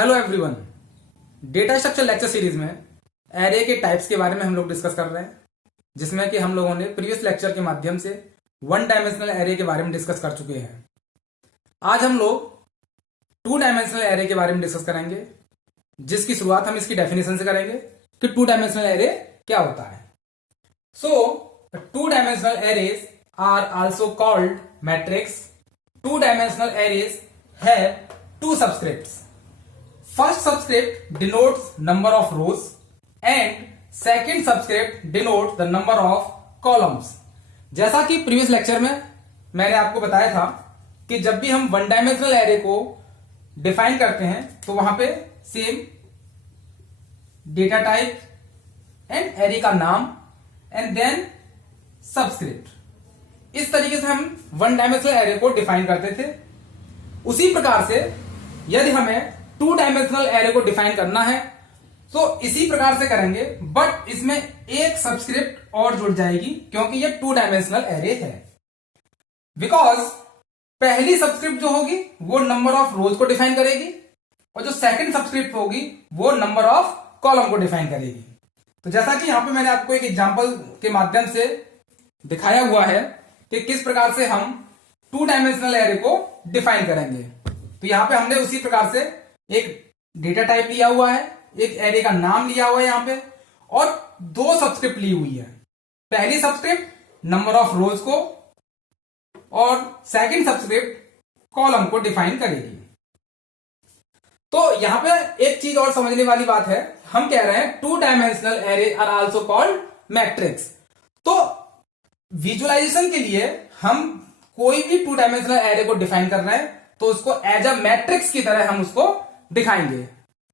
Hello everyone. Data structure lecture series में array के types के बारे में हम लोग डिस्कस कर रहे हैं, जिसमें कि हम लोगों ने प्रीवियस लेक्चर के माध्यम से वन डायमेंशनल एरे के बारे में डिस्कस कर चुके हैं। आज हम लोग टू डायमेंशनल एरे के बारे में डिस्कस करेंगे, जिसकी शुरुआत हम इसकी डेफिनेशन से करेंगे कि टू डायमेंशनल एरे क्या होता है। So two dimensional arrays are also called matrix. Two dimensional arrays have two subscripts. First subscript denotes number of rows and second subscript denotes the number of columns. जैसा कि previous lecture में मैंने आपको बताया था कि जब भी हम वन डायमेंशनल एरे को डिफाइन करते हैं तो वहां पे same data type and array का नाम एंड देन सबस्क्रिप्ट, इस तरीके से हम वन डायमेंशनल एरे को डिफाइन करते थे। उसी प्रकार से यदि हमें टू डायमेंशनल एरे को डिफाइन करना है तो इसी प्रकार से करेंगे, बट इसमें एक सबस्क्रिप्ट और जुड़ जाएगी क्योंकि ये टू डायमेंशनल एरे है। बिकॉज पहली सबस्क्रिप्ट जो होगी वो नंबर ऑफ रोज को डिफाइन करेगी और जो सेकंड सबस्क्रिप्ट होगी वो नंबर ऑफ कॉलम को डिफाइन करेगी। तो जैसा कि यहां पे मैंने आपको एक एग्जांपल के माध्यम से दिखाया हुआ है कि किस प्रकार से हम टू डायमेंशनल एरे को डिफाइन करेंगे। तो यहां पे हमने उसी प्रकार से एक डेटा टाइप लिया हुआ है, एक एरे का नाम लिया हुआ है यहां पे, और दो सबस्क्रिप्ट ली हुई है। पहली सबस्क्रिप्ट नंबर ऑफ रोज को और सेकंड सबस्क्रिप्ट कॉलम को डिफाइन करेगी। तो यहां पे एक चीज और समझने वाली बात है, हम कह रहे हैं two dimensional array are also called matrix. तो विजुअलाइजेशन के लिए हम कोई भी टू डायमेंशनल एरे को डिफाइन कर रहे हैं तो उसको एज अ मैट्रिक्स की तरह हम उसको दिखाएंगे।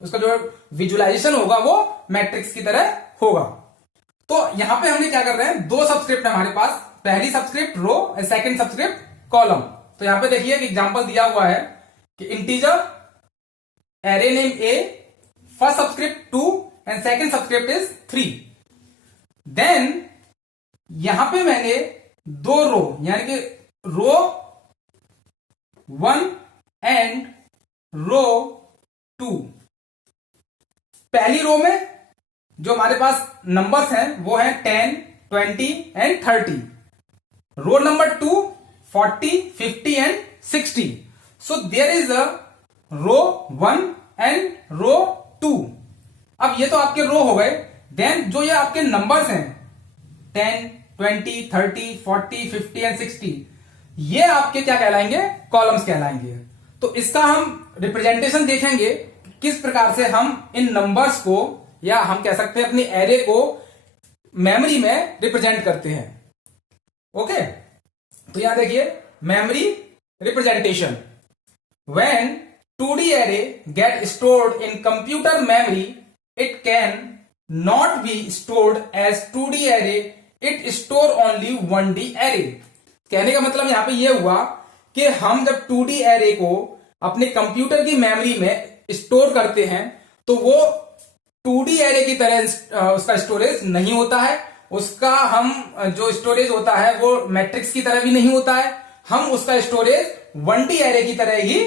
उसका जो विजुअलाइजेशन होगा वो मैट्रिक्स की तरह होगा। तो यहां पे हमने क्या कर रहे हैं, दो सबस्क्रिप्ट है हमारे पास, पहली सबस्क्रिप्ट रो और सेकंड सबस्क्रिप्ट कॉलम। तो यहां पे देखिए एग्जांपल दिया हुआ है कि integer array name A, first subscript 2 and second subscript is 3। Then यहां पे मैंने दो रो यानी कि रो 1 एंड रो 2, पहली रो में जो हमारे पास नंबर्स हैं वो हैं 10, 20 and 30। Row number 2 40, 50 and 60। So there is a row 1 and row 2। अब ये तो आपके रो हो गए। देन जो ये आपके नंबर्स हैं 10, 20, 30, 40, 50 एंड 60, ये आपके क्या कहलाएंगे, कॉलम्स कहलाएंगे। तो इसका हम रिप्रेजेंटेशन देखेंगे किस प्रकार से हम इन नंबर्स को, या हम कह सकते हैं अपनी एरे को मेमोरी में रिप्रेजेंट करते हैं। ओके, तो यहां देखिए memory representation. When 2D array get stored in computer memory, it cannot be stored as 2D array, it store only 1D array. कहने का मतलब यहां पे यह हुआ कि हम जब 2D एरे को अपने कंप्यूटर की मेमोरी में स्टोर करते हैं तो वो 2D एरे की तरह उसका स्टोरेज नहीं होता है। उसका हम जो स्टोरेज होता है वो मैट्रिक्स की तरह भी नहीं होता है। हम उसका स्टोरेज 1D एरे की तरह ही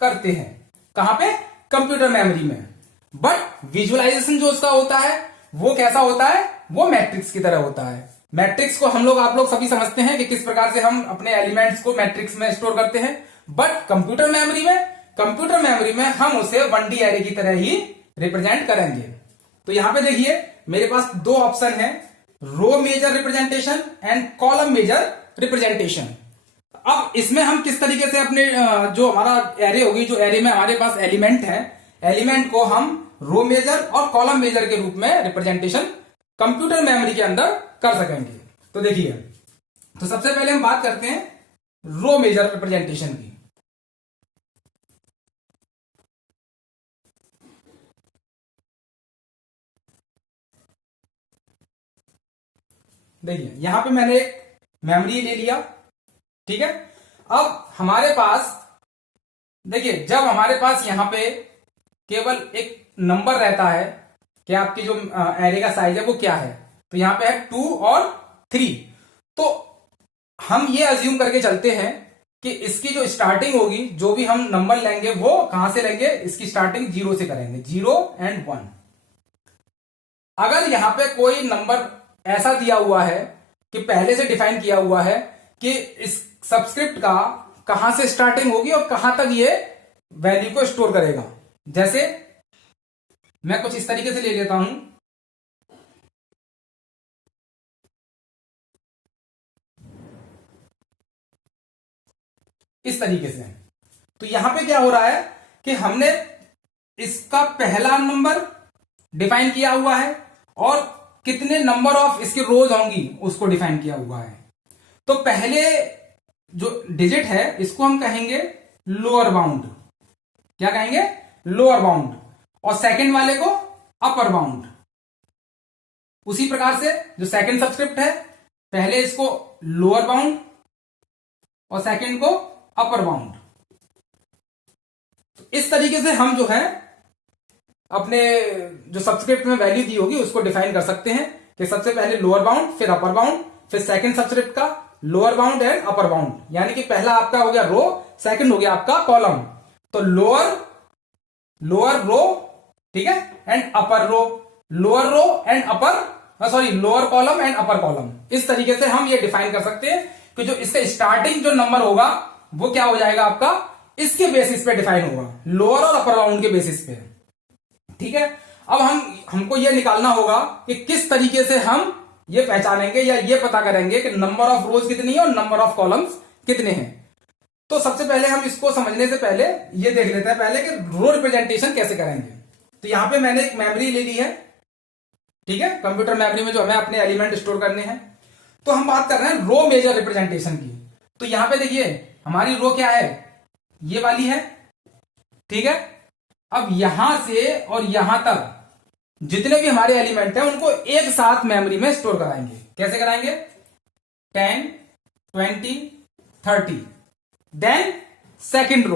करते हैं। कहां पे, कंप्यूटर मेमोरी में। बट विजुअलाइजेशन जो उसका होता है वो कैसा होता है, वो मैट्रिक्स की तरह होता है। मैट्रिक्स को आप लोग सभी समझते हैं कि किस प्रकार से हम अपने एलिमेंट्स को मैट्रिक्स में स्टोर करते हैं। बट कंप्यूटर मेमोरी में हम उसे 1D एरे की तरह ही रिप्रेजेंट करेंगे। तो यहां पे देखिए मेरे पास दो ऑप्शन है, row major representation and column major representation. अब इसमें हम किस तरीके से अपने जो हमारा एरे होगी, जो एरे में हमारे पास एलिमेंट है, एलिमेंट को हम रो मेजर और कॉलम मेजर के रूप में रिप्रेजेंटेशन कंप्यूटर मेमोरी के अंदर कर सकेंगे। तो देखिए, तो सबसे पहले हम बात करते हैं रो मेजर रिप्रेजेंटेशन की। देखिए यहां पे मैंने एक मेमोरी ले लिया, ठीक है। अब हमारे पास देखिए, जब हमारे पास यहां पे केवल एक नंबर रहता है कि आपकी जो एरे का साइज है वो क्या है, तो यहां पे है 2 और 3। तो हम ये अज्यूम करके चलते हैं कि इसकी जो स्टार्टिंग होगी, जो भी हम नंबर लेंगे वो कहां से लेंगे, इसकी स्टार्टिंग 0 से करेंगे, 0 and 1। अगर यहां पे कोई नंबर ऐसा दिया हुआ है कि पहले से डिफाइन किया हुआ है कि इस सबस्क्रिप्ट का कहां से स्टार्टिंग होगी और कहां तक ये वैल्यू को स्टोर करेगा, जैसे मैं कुछ इस तरीके से ले लेता हूं, इस तरीके से। तो यहां पे क्या हो रहा है कि हमने इसका पहला नंबर डिफाइन किया हुआ है और कितने नंबर ऑफ इसके रोज होंगी उसको डिफाइन किया हुआ है। तो पहले जो डिजिट है इसको हम कहेंगे लोअर बाउंड, क्या कहेंगे, लोअर बाउंड, और सेकंड वाले को अपर बाउंड। उसी प्रकार से जो सेकंड सबस्क्रिप्ट है, पहले इसको लोअर बाउंड और सेकंड को अपर बाउंड। तो इस तरीके से हम जो है अपने जो सबस्क्रिप्ट में वैल्यू दी होगी उसको डिफाइन कर सकते हैं कि सबसे पहले लोअर बाउंड, फिर अपर बाउंड, फिर सेकंड सबस्क्रिप्ट का lower bound and upper bound. यानी कि पहला आपका हो गया रो, सेकंड हो गया आपका कॉलम। तो लोअर रो, ठीक है, and upper row, lower row and upper, sorry, lower column and upper column. इस तरीके से हम ये डिफाइन कर सकते हैं कि जो इसका स्टार्टिंग जो नंबर होगा वो क्या हो जाएगा आपका, इसके बेसिस पे डिफाइन होगा, लोअर और अपर बाउंड के बेसिस पे, ठीक है। अब हमको ये निकालना होगा कि किस तरीके से हम ये पहचानेंगे या ये पता करेंगे कि नंबर ऑफ रोज कितनी है और नंबर ऑफ कॉलम्स कितने हैं। तो सबसे पहले हम इसको समझने से पहले ये देख लेते हैं पहले कि रो रिप्रेजेंटेशन कैसे करेंगे। तो यहां पे मैंने एक मेमोरी ले ली है, ठीक है, कंप्यूटर मेमोरी में जो हमें अपने एलिमेंट स्टोर करने हैं। तो हम बात कर रहे हैं रो मेजर रिप्रेजेंटेशन की। तो यहां पे देखिए हमारी रो क्या है, ये वाली है, ठीक है। अब यहां से और यहां तक जितने भी हमारे एलिमेंट हैं उनको एक साथ मेमोरी में स्टोर कराएंगे। कैसे कराएंगे, 10, 20, 30। देन सेकंड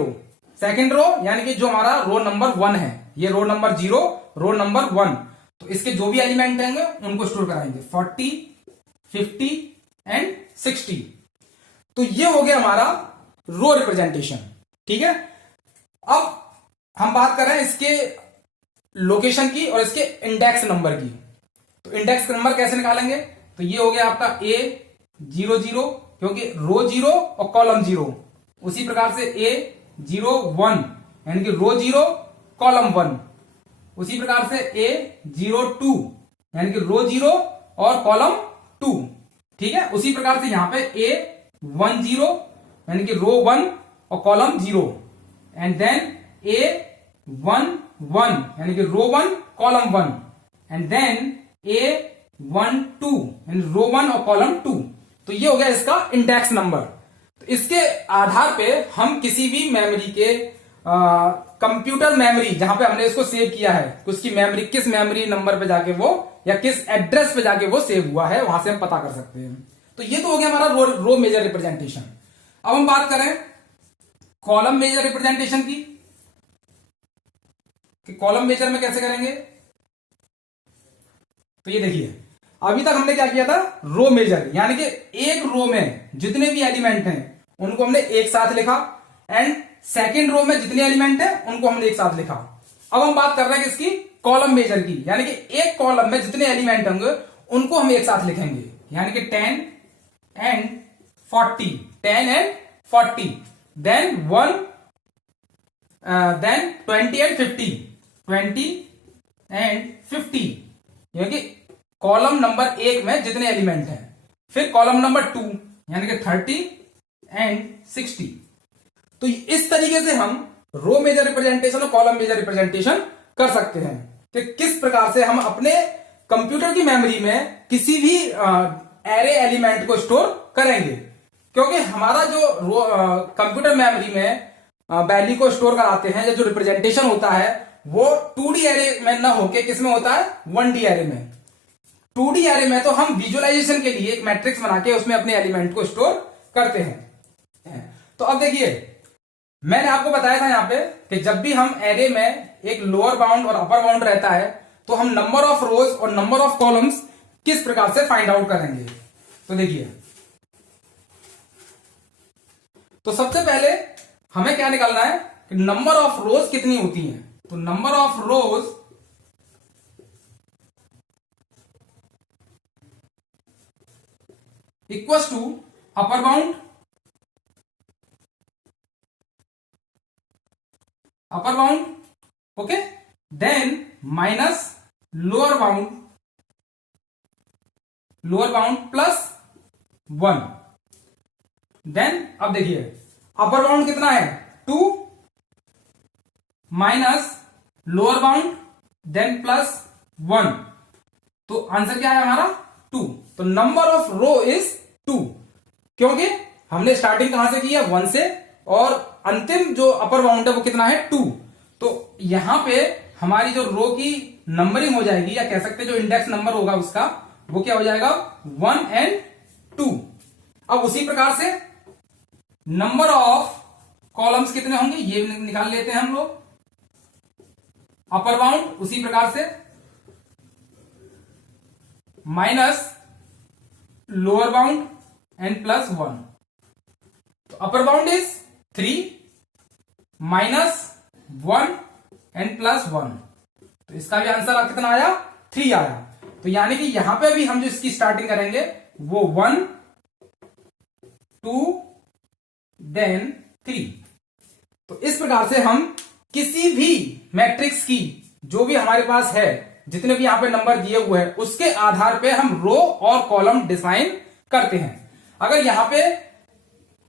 रो यानी कि जो हमारा रो नंबर 1 है, ये रो नंबर 0, रो नंबर 1, तो इसके जो भी एलिमेंट होंगे उनको स्टोर कराएंगे, 40, 50 एंड 60। तो ये हो गया हमारा रो रिप्रेजेंटेशन, ठीक है। अब हम बात कर रहे हैं इसके लोकेशन की और इसके इंडेक्स नंबर की। तो इंडेक्स नंबर कैसे निकालेंगे, तो ये हो गया आपका A00, क्योंकि रो 0 और कॉलम 0। उसी प्रकार से A01 यानी कि रो 0 कॉलम 1। उसी प्रकार से A02 यानी कि रो 0 और कॉलम 2, ठीक है। उसी प्रकार से यहां पे A10 यानी कि रो 1 और कॉलम 0, एंड देन A11 यानी कि रो 1 कॉलम 1, एंड देन A12 यानी रो 1 और कॉलम 2। तो ये हो गया इसका इंडेक्स नंबर। तो इसके आधार पे हम किसी भी मेमोरी के कंप्यूटर मेमोरी जहां पे हमने इसको सेव किया है, उसकी मेमोरी किस मेमोरी नंबर पे जाके वो या किस एड्रेस पे जाके वो सेव हुआ है, वहां से हम पता कर सकते हैं। तो ये तो हो गया हमारा रो मेजर रिप्रेजेंटेशन। अब हम बात करें कॉलम मेजर रिप्रेजेंटेशन की, कि कॉलम मेजर में कैसे करेंगे। तो ये देखिए अभी तक हमने क्या किया था, रो मेजर, यानी कि एक रो में जितने भी एलिमेंट हैं उनको हमने एक साथ लिखा, एंड सेकेंड रो में जितने एलिमेंट हैं उनको हमने एक साथ लिखा। अब हम बात कर रहे हैं किसकी, कॉलम मेजर की, यानी कि एक कॉलम में जितने एलिमेंट होंगे उनको हम एक साथ लिखेंगे, यानी कि 10 and 40, 10 and 40, then 20 and 50, 20 and 50, यानी कि कॉलम नंबर 1 में जितने एलिमेंट हैं। फिर कॉलम नंबर 2 यानी कि 30 एंड 60। तो इस तरीके से हम रो मेजर रिप्रेजेंटेशन और कॉलम मेजर रिप्रेजेंटेशन कर सकते हैं कि किस प्रकार से हम अपने कंप्यूटर की मेमोरी में किसी भी एरे एलिमेंट को स्टोर करेंगे। क्योंकि हमारा जो कंप्यूटर मेमोरी में वैल्यू को स्टोर कराते हैं या जो रिप्रेजेंटेशन होता है वो 2D एरे में ना होके किसमें होता है, 1D एरे में। 2D एरे में तो हम विजुअलाइजेशन के लिए एक मैट्रिक्स बना के उसमें अपने एलिमेंट को स्टोर करते हैं। तो अब देखिए मैंने आपको बताया था यहां पे कि जब भी हम एरे में एक लोअर बाउंड और अपर बाउंड रहता है तो हम नंबर ऑफ रोज और नंबर ऑफ कॉलम्स किस प्रकार से फाइंड आउट करेंगे। तो देखिए तो सबसे पहले हमें क्या निकालना है कि नंबर ऑफ रोज कितनी होती हैं। तो number of rows equals to upper bound okay, then minus lower bound plus 1। Then अब देखिए अपर बाउंड कितना है 2 minus lower bound then plus 1, तो आंसर क्या है हमारा 2। तो नंबर ऑफ रो इज 2, क्योंकि हमने स्टार्टिंग कहां से की है 1 से, और अंतिम जो अपर बाउंड है वो कितना है 2। तो यहां पे हमारी जो रो की नंबरिंग हो जाएगी, या कह सकते हैं जो इंडेक्स नंबर होगा उसका, वो क्या हो जाएगा 1 एंड 2। अब उसी प्रकार से नंबर ऑफ कॉलम्स कितने होंगे ये निकाल लेते हैं हम लोग। अपर बाउंड उसी प्रकार से minus lower bound and plus 1। तो upper bound is 3 minus 1 and plus 1, तो इसका भी आंसर कितना आया 3 आया। तो यानी कि यहां पे भी हम जो इसकी स्टार्टिंग करेंगे वो 1 2 देन 3। तो इस प्रकार से हम किसी भी मैट्रिक्स की जो भी हमारे पास है, जितने भी यहां पे नंबर दिए हुए हैं, उसके आधार पे हम रो और कॉलम डिफाइन करते हैं। अगर यहां पे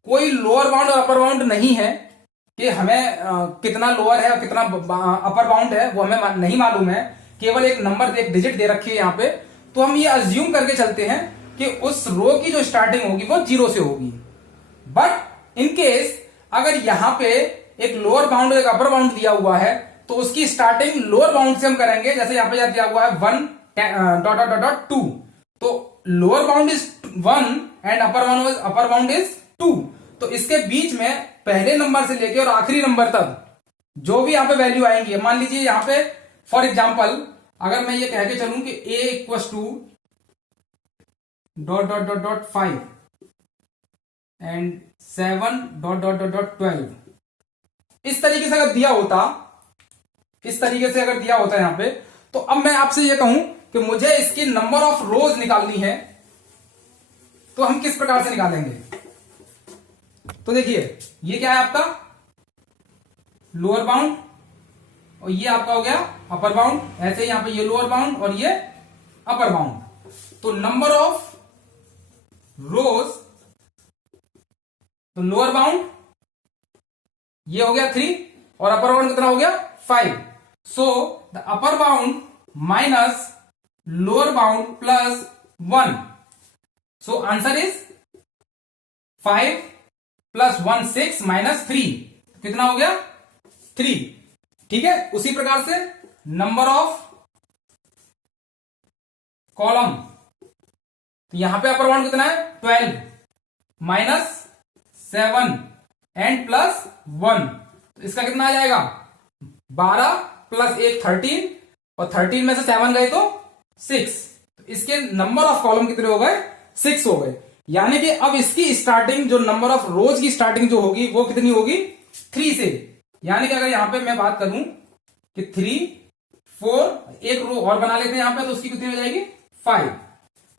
कोई लोअर बाउंड और अपर बाउंड नहीं है कि हमें कितना लोअर है और कितना अपर बाउंड है वो हमें नहीं मालूम है, केवल एक नंबर एक डिजिट दे रखी है यहां पे, तो हम ये अज्यूम करके चलते हैं कि उस रो की जो स्टार्टिंग होगी वो 0 से होगी। बट इन केस अगर यहां पे एक लोअर बाउंड और एक अपर बाउंड दिया हुआ है, तो उसकी स्टार्टिंग लोअर बाउंड से हम करेंगे। जैसे यहां पे दिया हुआ है 1 डॉट डॉट डॉट 2, तो lower bound is 1 and upper bound is 2। तो इसके बीच में पहले नंबर से लेके और आखिरी नंबर तक जो भी यहां पे वैल्यू आएंगी, मान लीजिए यहां पे फॉर एग्जांपल अगर मैं ये कह के चलूं कि a equals to dot dot dot dot 5 and 7 dot dot dot dot 12, इस तरीके से अगर दिया होता यहां पे, तो अब मैं आपसे ये कहूं कि मुझे इसकी नंबर ऑफ रोज निकालनी है, तो हम किस प्रकार से निकालेंगे। तो देखिए ये क्या है आपका लोअर बाउंड और ये आपका हो गया अपर बाउंड, ऐसे ही यहां पे ये लोअर बाउंड और ये अपर बाउंड। तो नंबर ऑफ रोज, तो लोअर बाउंड ये हो गया 3 और अपर बाउंड कितना हो गया 5। So the upper bound minus lower bound plus 1, so answer is 5 plus 1 6 minus 3, कितना हो गया 3। ठीक है, उसी प्रकार से नंबर ऑफ कॉलम, तो यहां पे अपर बाउंड कितना है 12 माइनस 7 एंड प्लस 1, तो इसका कितना आ जाएगा 12 प्लस 1 13, और 13 में से 7 गए तो 6, तो इसके नंबर ऑफ कॉलम कितने हो गए 6 हो गए। यानी कि अब इसकी स्टार्टिंग जो नंबर ऑफ रोज की स्टार्टिंग जो होगी वो कितनी होगी 3 से। यानी कि अगर यहां पे मैं बात करूं कि 3 4 एक रो और बना लेते हैं यहां पे, तो उसकी कितनी हो जाएगी 5।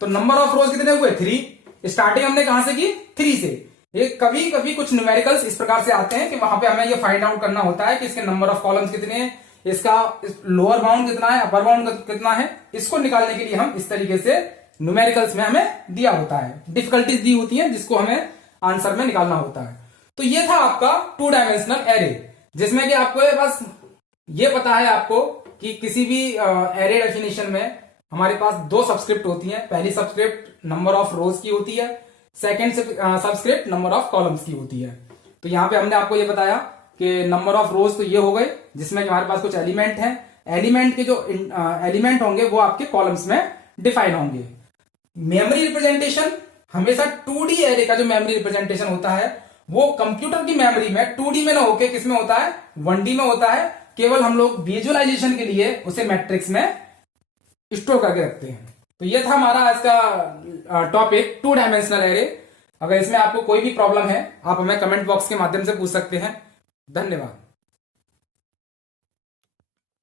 तो नंबर ऑफ रोज कितने हुए 3, स्टार्टिंग हमने कहां से की 3 से। एक कभी कभी कुछ न्यूमेरिकल्स इस प्रकार से आते हैं कि वहां पे हमें ये फाइंड आउट करना होता है कि इसके नंबर ऑफ कॉलम्स कितने हैं, इसका लोअर बाउंड कितना है, अपर बाउंड कितना है। इसको निकालने के लिए हम इस तरीके से न्यूमेरिकल्स में हमें दिया होता है, डिफिकल्टीज दी होती हैं जिसको हमें आंसर में निकालना होता है। तो ये था आपका 2 डायमेंशनल एरे, जिसमें कि आपको बस ये पता है आपको कि किसी भी एरे डेफिनेशन में हमारे पास 2 सबस्क्रिप्ट होती हैं। पहली सबस्क्रिप्ट नंबर ऑफ रोज की होती है, second subscript number of columns की होती है। तो यहां पे हमने आपको ये बताया कि नंबर ऑफ रोज तो ये हो गए जिसमें हमारे पास कुछ एलिमेंट हैं, एलिमेंट के जो एलिमेंट होंगे वो आपके कॉलम्स में डिफाइन होंगे। मेमोरी रिप्रेजेंटेशन हमेशा 2D एरे का जो मेमोरी रिप्रेजेंटेशन होता है वो कंप्यूटर की मेमोरी में 2D में ना होके किसमें होता है 1D में होता है। केवल हम लोग विजुअलाइजेशन के लिए उसे मैट्रिक्स में स्टोर करके रखते हैं। तो ये था हमारा आज का टॉपिक 2 डायमेंशनल एरे। अगर इसमें आपको कोई भी प्रॉब्लम है आप हमें कमेंट बॉक्स के माध्यम से पूछ सकते हैं। धन्यवाद।